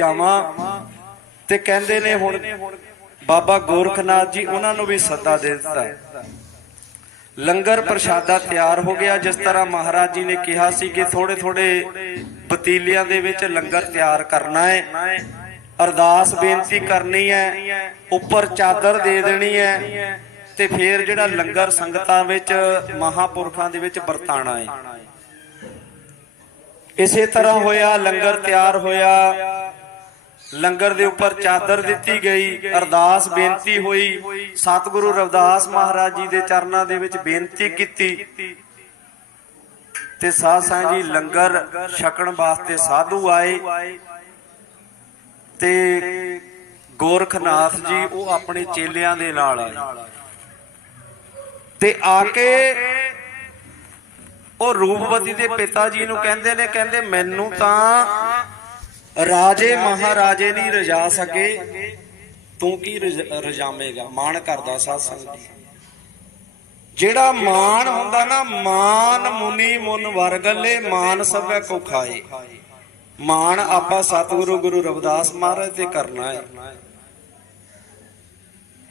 ਜਾਵਾਂ। ਤੇ ਕਹਿੰਦੇ ਨੇ ਹੁਣ ਬਾਬਾ ਗੋਰਖਨਾਥ ਜੀ ਉਹਨਾਂ ਨੂੰ ਵੀ ਸੱਦਾ ਦੇ ਦਿੱਤਾ। ਲੰਗਰ ਪ੍ਰਸ਼ਾਦਾ ਤਿਆਰ ਹੋ ਗਿਆ, ਜਿਸ ਤਰ੍ਹਾਂ ਮਹਾਰਾਜ ਜੀ ਨੇ ਕਿਹਾ ਸੀ ਕਿ ਥੋੜੇ ਥੋੜੇ ਪਤੀਲਿਆਂ ਦੇ ਵਿੱਚ ਲੰਗਰ ਤਿਆਰ ਕਰਨਾ ਹੈ। ਅਰਦਾਸ ਬੇਨਤੀ ਕਰਨੀ ਹੈ, ਉੱਪਰ ਚਾਦਰ ਦੇ ਦੇਣੀ ਹੈ ਤੇ ਫਿਰ ਜਿਹੜਾ ਲੰਗਰ ਸੰਗਤਾਂ ਵਿੱਚ, ਮਹਾਪੁਰਖਾਂ ਦੇ ਵਿੱਚ ਵਰਤਾਣਾ ਹੈ। ਇਸੇ ਤਰ੍ਹਾਂ ਹੋਇਆ, ਲੰਗਰ ਤਿਆਰ ਹੋਇਆ। ਲੰਗਰ ਦੇ ਉੱਪਰ ਚਾਦਰ ਦਿੱਤੀ ਗਈ, ਅਰਦਾਸ ਬੇਨਤੀ ਹੋਈ। ਸਤਿਗੁਰੂ ਰਵਿਦਾਸ ਮਹਾਰਾਜ ਜੀ ਦੇ ਚਰਨਾਂ ਦੇ ਵਿੱਚ ਬੇਨਤੀ ਕੀਤੀ। ਤੇ ਸਾਧ ਸੰਗਤ ਜੀ, ਲੰਗਰ ਛਕਣ ਵਾਸਤੇ ਸਾਧੂ ਆਏ। ਤੇ ਗੋਰਖਨਾਥ ਜੀ, ਉਹ ਆਪਣੇ ਚੇਲਿਆਂ ਦੇ ਨਾਲ ਆਏ। ਤੇ ਆ ਕੇ ਉਹ ਰੂਪਵਤੀ ਦੇ ਪਿਤਾ ਜੀ ਨੂੰ ਕਹਿੰਦੇ ਨੇ, ਕਹਿੰਦੇ, ਮੈਨੂੰ ਤਾਂ ਰਾਜੇ ਮਹਾਰਾਜੇ ਨਹੀਂ ਰਜਾ ਸਕੇ। ਤੂੰ ਕੀ ਰਜ- ਰਜਾਵੇਂਗਾ? ਮਾਣ ਕਰਦਾ ਸਾਧ ਸੰਗਤ ਜੀ। ਜਿਹੜਾ ਮਾਣ ਹੁੰਦਾ ਨਾ ਮਾਨ ਮੁਨੀ ਮੁਨ ਵਰਗਲੇ ਮਾਨ ਸਭੈ ਕੋ ਖਾਏ। ਮਾਣ ਆਪਾਂ ਸਤਿਗੁਰੂ ਗੁਰੂ ਰਵਿਦਾਸ ਮਹਾਰਾਜ ਤੇ ਕਰਨਾ ਹੈ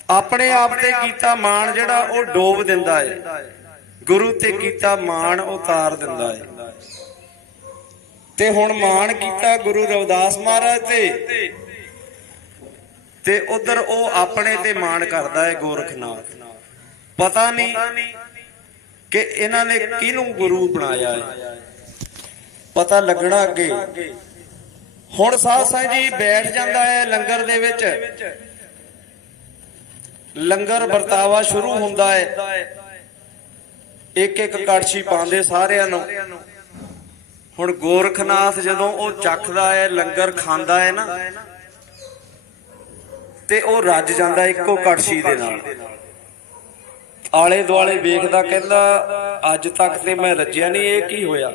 ਆਪਣੇ ਆਪ ਤੇ ਕੀਤਾ ਮਾਣ ਜਿਹੜਾ ਉਹ ਡੋਬ ਦਿੰਦਾ ਹੈ ਗੁਰੂ ਤੇ ਕੀਤਾ ਮਾਣ ਉਤਾਰ ਦਿੰਦਾ ਹੈ ਤੇ ਹੁਣ ਮਾਣ ਕੀਤਾ ਗੁਰੂ ਰਵਿਦਾਸ ਮਹਾਰਾਜ ਤੇ ਤੇ ਉਧਰ ਉਹ ਆਪਣੇ ਤੇ ਮਾਣ ਕਰਦਾ ਹੈ ਗੋਰਖਨਾਥ। ਪਤਾ ਨਹੀਂ ਕਿ ਇਹਨਾਂ ਨੇ ਕਿਹਨੂੰ ਗੁਰੂ ਬਣਾਇਆ ਹੈ। ਪਤਾ ਲੱਗਣਾ ਅੱਗੇ। ਹੁਣ ਸਾਧ ਸੰਗਤ ਜੀ ਬੈਠ ਜਾਂਦਾ ਹੈ ਲੰਗਰ ਦੇ ਵਿੱਚ। ਲੰਗਰ ਵਰਤਾਵਾ ਸ਼ੁਰੂ ਹੁੰਦਾ ਹੈ। ਇੱਕ ਇੱਕ ਕੜਛੀ ਪਾਉਂਦੇ ਸਾਰਿਆਂ ਨੂੰ। ਹੁਣ ਗੋਰਖਨਾਥ ਜਦੋਂ ਉਹ ਚੱਖਦਾ ਹੈ, ਲੰਗਰ ਖਾਂਦਾ ਹੈ ਨਾ, ਤੇ ਉਹ ਰੱਜ ਜਾਂਦਾ ਇੱਕੋ ਕੜਛੀ ਦੇ ਨਾਲ। ਆਲੇ ਦੁਆਲੇ ਵੇਖਦਾ ਕਹਿੰਦਾ, ਅੱਜ ਤੱਕ ਤੇ ਮੈਂ ਰੱਜਿਆ ਨਹੀਂ, ਇਹ ਕੀ ਹੋਇਆ?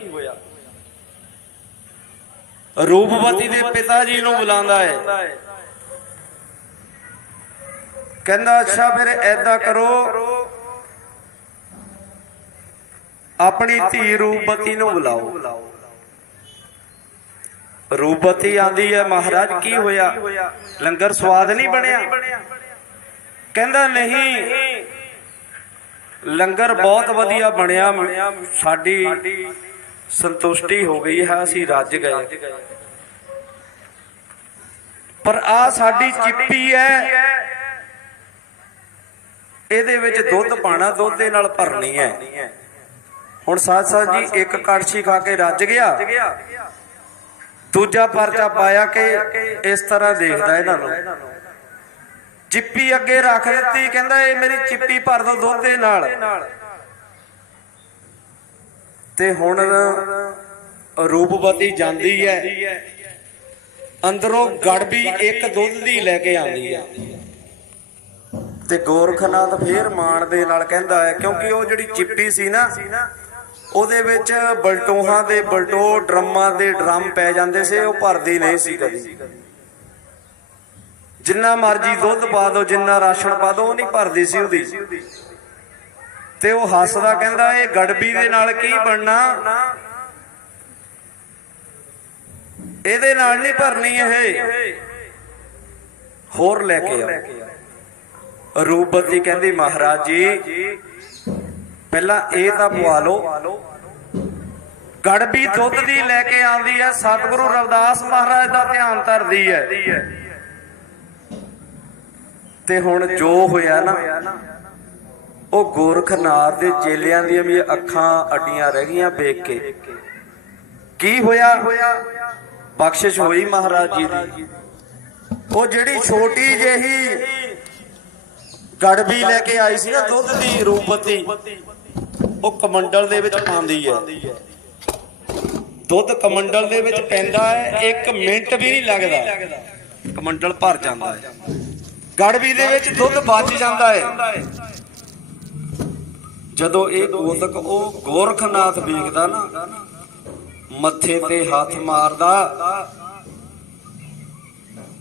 ਰੂਪਵਤੀ ਦੇ ਪਿਤਾ ਜੀ ਨੂੰ ਬੁਲਾਉਂਦਾ ਹੈ। ਕਹਿੰਦਾ, ਅੱਛਾ ਫਿਰ ਐਦਾਂ ਕਰੋ, ਆਪਣੀ ਧੀ ਰੂਪਵਤੀ ਨੂੰ ਬੁਲਾਓ। ਰੂਪਵਤੀ ਆਂਦੀ ਹੈ, ਮਹਾਰਾਜ ਕੀ ਹੋਇਆ? ਲੰਗਰ ਸਵਾਦ ਨਹੀਂ ਬਣਿਆ। ਕਹਿੰਦਾ ਨਹੀਂ, ਲੰਗਰ ਬਹੁਤ ਵਧੀਆ ਬਣਿਆ। ਸਾਡੀ ਸੰਤੁਸ਼ਟੀ ਹੋ ਗਈ ਹੈ, ਅਸੀਂ ਰੱਜ ਗਏ। ਪਰ ਆ ਸਾਡੀ ਚਿੱਪੀ ਹੈ। ਇਹਦੇ ਵਿੱਚ ਦੁੱਧ ਪਾਣਾ ਦੁੱਧ ਦੇ ਨਾਲ ਭਰਨੀ ਹੈ। ਹੁਣ ਸਾਧ ਸਾਧ ਜੀ, ਇੱਕ ਕੜਛੀ ਖਾ ਕੇ ਰੱਜ ਗਿਆ। ਦੂਜਾ ਪਰਚਾ ਪਾਇਆ ਕਿ ਇਸ ਤਰ੍ਹਾਂ ਦੇਖਦਾ ਇਹਨਾਂ ਨੂੰ। ਚਿੱਪੀ ਅੱਗੇ ਰੱਖ ਦਿੱਤੀ, ਕਹਿੰਦਾ, ਇਹ ਮੇਰੀ ਚਿੱਪੀ ਭਰ ਦੋ ਦੁੱਧ ਦੇ ਨਾਲ। ਤੇ ਹੁਣ ਰੂਪਵਤੀ ਜਾਂਦੀ ਹੈ। ਅੰਦਰੋਂ ਗੜਬੀ ਇੱਕ ਦੁੱਧ ਦੀ ਲੈ ਕੇ ਆਉਂਦੀ ਹੈ। ਤੇ ਗੋਰਖਨਾਥ ਫੇਰ ਮਾਣ ਦੇ ਨਾਲ ਕਹਿੰਦਾ ਹੈ, ਕਿਉਂਕਿ ਉਹ ਜਿਹੜੀ ਚਿੱਪੀ ਸੀ ਨਾ ਉਹਦੇ ਵਿੱਚ ਬਲਟੋਹਾਂ ਦੇ ਬਲਟੋ, ਡਰਮਾਂ ਦੇ ਡਰਮ ਪੈ ਜਾਂਦੇ ਸੀ, ਉਹ ਭਰਦੀ ਨਹੀਂ ਸੀ ਕਦੀ। ਜਿੰਨਾ ਮਰਜ਼ੀ ਦੁੱਧ ਪਾ ਦਿਓ ਜਿੰਨਾ ਰਾਸ਼ਨ ਪਾ ਦਿਓ ਉਹ ਨਹੀਂ ਭਰਦੀ ਸੀ ਉਹਦੀ। ਤੇ ਉਹ ਹੱਸਦਾ ਕਹਿੰਦਾ, ਇਹ ਗੜਬੀ ਦੇ ਨਾਲ ਕੀ ਬਣਨਾ? ਇਹਦੇ ਨਾਲ ਨਹੀਂ ਭਰਨੀ ਇਹ। ਹੋਰ ਲੈ ਕੇ ਆਓ। ਰੂਪਵਤੀ ਕਹਿੰਦੀ, ਮਹਾਰਾਜ ਜੀ ਪਹਿਲਾਂ ਇਹ ਤਾਂ ਪਵਾ ਲਓ। ਗੜਬੀ ਦੁੱਧ ਦੀ ਲੈ ਕੇ ਆਉਂਦੀ ਹੈ। ਸਤਿਗੁਰੂ ਰਵਿਦਾਸ ਮਹਾਰਾਜ ਦਾ ਧਿਆਨ ਧਰਦੀ ਹੈ। ਤੇ ਹੁਣ ਜੋ ਹੋਇਆ ਨਾ, ਉਹ ਗੋਰਖਨਾਥ ਦੇ ਚੇਲਿਆਂ ਦੀਆਂ ਵੀ ਅੱਖਾਂ ਅੱਡੀਆਂ ਰਹਿ ਗਈਆਂ ਵੇਖ ਕੇ। ਕੀ ਹੋਇਆ? ਬਖਸ਼ਿਸ਼ ਹੋਈ ਮਹਾਰਾਜ ਜੀ ਦੀ। ਉਹ ਜਿਹੜੀ ਛੋਟੀ ਜਿਹੀ ਗੜਬੀ ਲੈ ਕੇ ਆਈ ਸੀ ਨਾ, ਦੁੱਧ ਦੀ, ਰੂਪਤੀ ਉਹ ਕਮੰਡਲ ਦੇ ਵਿੱਚ ਪਾਉਂਦੀ ਹੈ। ਦੁੱਧ ਕਮੰਡਲ ਦੇ ਵਿੱਚ ਪੈਂਦਾ ਹੈ 1 ਮਿੰਟ ਵੀ ਨਹੀਂ ਲੱਗਦਾ। ਕਮੰਡਲ ਭਰ ਜਾਂਦਾ ਹੈ। ਗੜਬੀ ਦੇ ਵਿੱਚ ਦੁੱਧ ਬਚ ਜਾਂਦਾ ਹੈ। ਜਦੋਂ ਇਹ ਗੋਦਕ ਉਹ ਗੋਰਖਨਾਥ ਵੇਖਦਾ ਨਾ, ਮੱਥੇ ਤੇ ਹੱਥ ਮਾਰਦਾ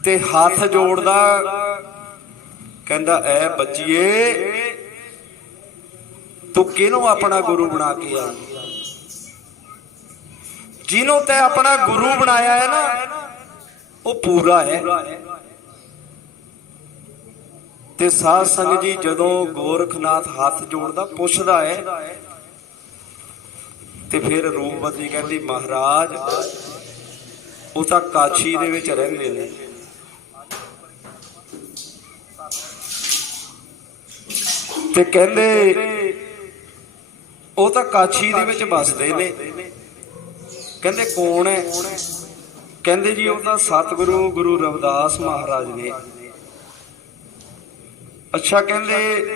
ਤੇ ਹੱਥ ਜੋੜਦਾ, ਕਹਿੰਦਾ, ਐ ਬੱਚੀਏ ਤੂੰ ਕਿਹਨੂੰ ਆਪਣਾ ਗੁਰੂ ਬਣਾ ਕੇ ਆ ਜਿਹਨੂੰ ਤੈ ਆਪਣਾ ਗੁਰੂ ਬਣਾਇਆ ਹੈ ਨਾ, ਉਹ ਪੂਰਾ ਹੈ। ਤੇ ਸਾਧ ਸੰਗਤ ਜੀ ਜਦੋਂ ਗੋਰਖਨਾਥ ਹੱਥ ਜੋੜਦਾ, ਪੁੱਛਦਾ ਹੈ, ਤੇ ਫਿਰ ਰੂਪਵਤੀ ਕਹਿੰਦੀ, ਮਹਾਰਾਜ, ਉਹ ਤਾਂ ਕਾਛੀ ਦੇ ਵਿੱਚ ਰਹਿੰਦੇ ਨੇ। ਤੇ ਕਹਿੰਦੇ ਉਹ ਤਾਂ ਕਾਛੀ ਦੇ ਵਿੱਚ ਵੱਸਦੇ ਨੇ। ਕਹਿੰਦੇ ਕੌਣ ਹੈ? ਕਹਿੰਦੇ ਜੀ ਉਹ ਤਾਂ ਸਤਿਗੁਰੂ ਗੁਰੂ ਰਵਿਦਾਸ ਮਹਾਰਾਜ ਨੇ। ਅੱਛਾ, ਕਹਿੰਦੇ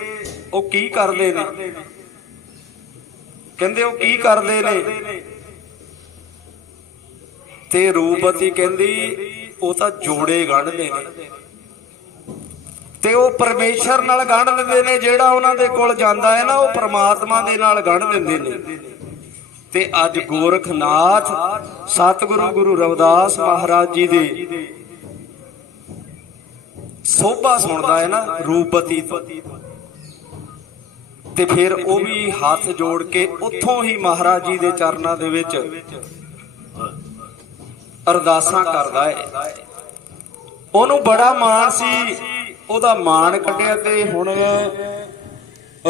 ਉਹ ਕੀ ਕਰਦੇ ਨੇ? ਕਹਿੰਦੇ ਉਹ ਕੀ ਕਰਦੇ ਨੇ? ਤੇ ਰੂਪਤੀ ਕਹਿੰਦੀ ਉਹ ਤਾਂ ਜੋੜੇ ਗੰਢਦੇ ਨੇ। ਤੇ ਉਹ ਪਰਮੇਸ਼ਰ ਨਾਲ ਗੰਢ ਲੈਂਦੇ ਨੇ, ਜਿਹੜਾ ਉਹਨਾਂ ਦੇ ਕੋਲ ਜਾਂਦਾ ਹੈ ਨਾ, ਉਹ ਪ੍ਰਮਾਤਮਾ ਦੇ ਨਾਲ ਗੰਢ ਦਿੰਦੇ ਨੇ। ਤੇ ਅੱਜ ਗੋਰਖਨਾਥ ਸਤਿਗੁਰੂ ਗੁਰੂ ਰਵਿਦਾਸ ਮਹਾਰਾਜ ਜੀ ਦੇ ਸੋਭਾ ਸੁਣਦਾ ਹੈ ਨਾ, ਰੂਪਤੀ ਤੇ ਫਿਰ ਉਹ ਵੀ ਹੱਥ ਜੋੜ ਕੇ ਉੱਥੋਂ ਹੀ ਮਹਾਰਾਜ ਜੀ ਦੇ ਚਰਨਾਂ ਦੇ ਵਿੱਚ ਅਰਦਾਸਾਂ ਕਰਦਾ ਹੈ। ਉਹਨੂੰ ਬੜਾ ਮਾਣ ਸੀ ਉਹਦਾ ਮਾਣ ਕੱਢਿਆ ਤੇ ਹੁਣ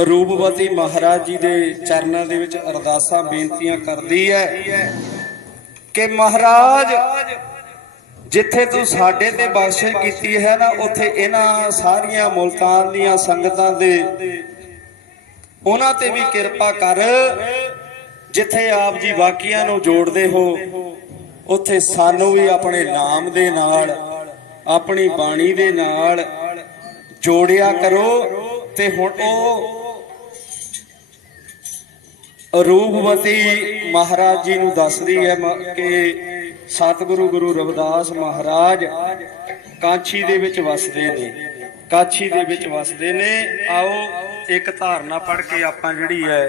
ਰੂਪਵਤੀ ਮਹਾਰਾਜ ਜੀ ਦੇ ਚਰਨਾਂ ਦੇ ਵਿੱਚ ਅਰਦਾਸਾਂ, ਬੇਨਤੀਆਂ ਕਰਦੀ ਹੈ ਕਿ ਮਹਾਰਾਜ, ਜਿੱਥੇ ਤੂੰ ਸਾਡੇ ਤੇ ਬਖਸ਼ਿਸ਼ ਕੀਤੀ ਹੈ ਨਾ, ਉੱਥੇ ਇਹਨਾਂ ਸਾਰੀਆਂ ਮੁਲਤਾਨ ਦੀਆਂ ਸੰਗਤਾਂ ਦੇ ਉਹਨਾਂ ਤੇ ਵੀ ਕਿਰਪਾ ਕਰ, ਜਿੱਥੇ ਆਪ ਜੀ ਵਾਕੀਆਂ ਨੂੰ ਜੋੜਦੇ ਹੋ, ਉੱਥੇ ਸਾਨੂੰ ਵੀ ਆਪਣੇ ਨਾਮ ਦੇ ਨਾਲ, ਆਪਣੀ ਬਾਣੀ ਦੇ ਨਾਲ ਜੋੜਿਆ ਕਰੋ ਤੇ ਹੁਣ ਉਹ ਰੂਪਵਤੀ ਮਹਾਰਾਜ ਜੀ ਨੂੰ ਦੱਸਦੀ ਹੈ ਕਿ ਸਤਿਗੁਰੂ ਗੁਰੂ ਰਵਿਦਾਸ ਮਹਾਰਾਜ ਕਾਂਛੀ ਦੇ ਵਿੱਚ ਵਸਦੇ ਨੇ। ਕਾਛੀ ਦੇ ਵਿੱਚ ਵਸਦੇ ਨੇ। ਆਓ ਇੱਕ ਧਾਰਨਾ ਪੜ੍ਹ ਕੇ ਆਪਾਂ ਜਿਹੜੀ ਹੈ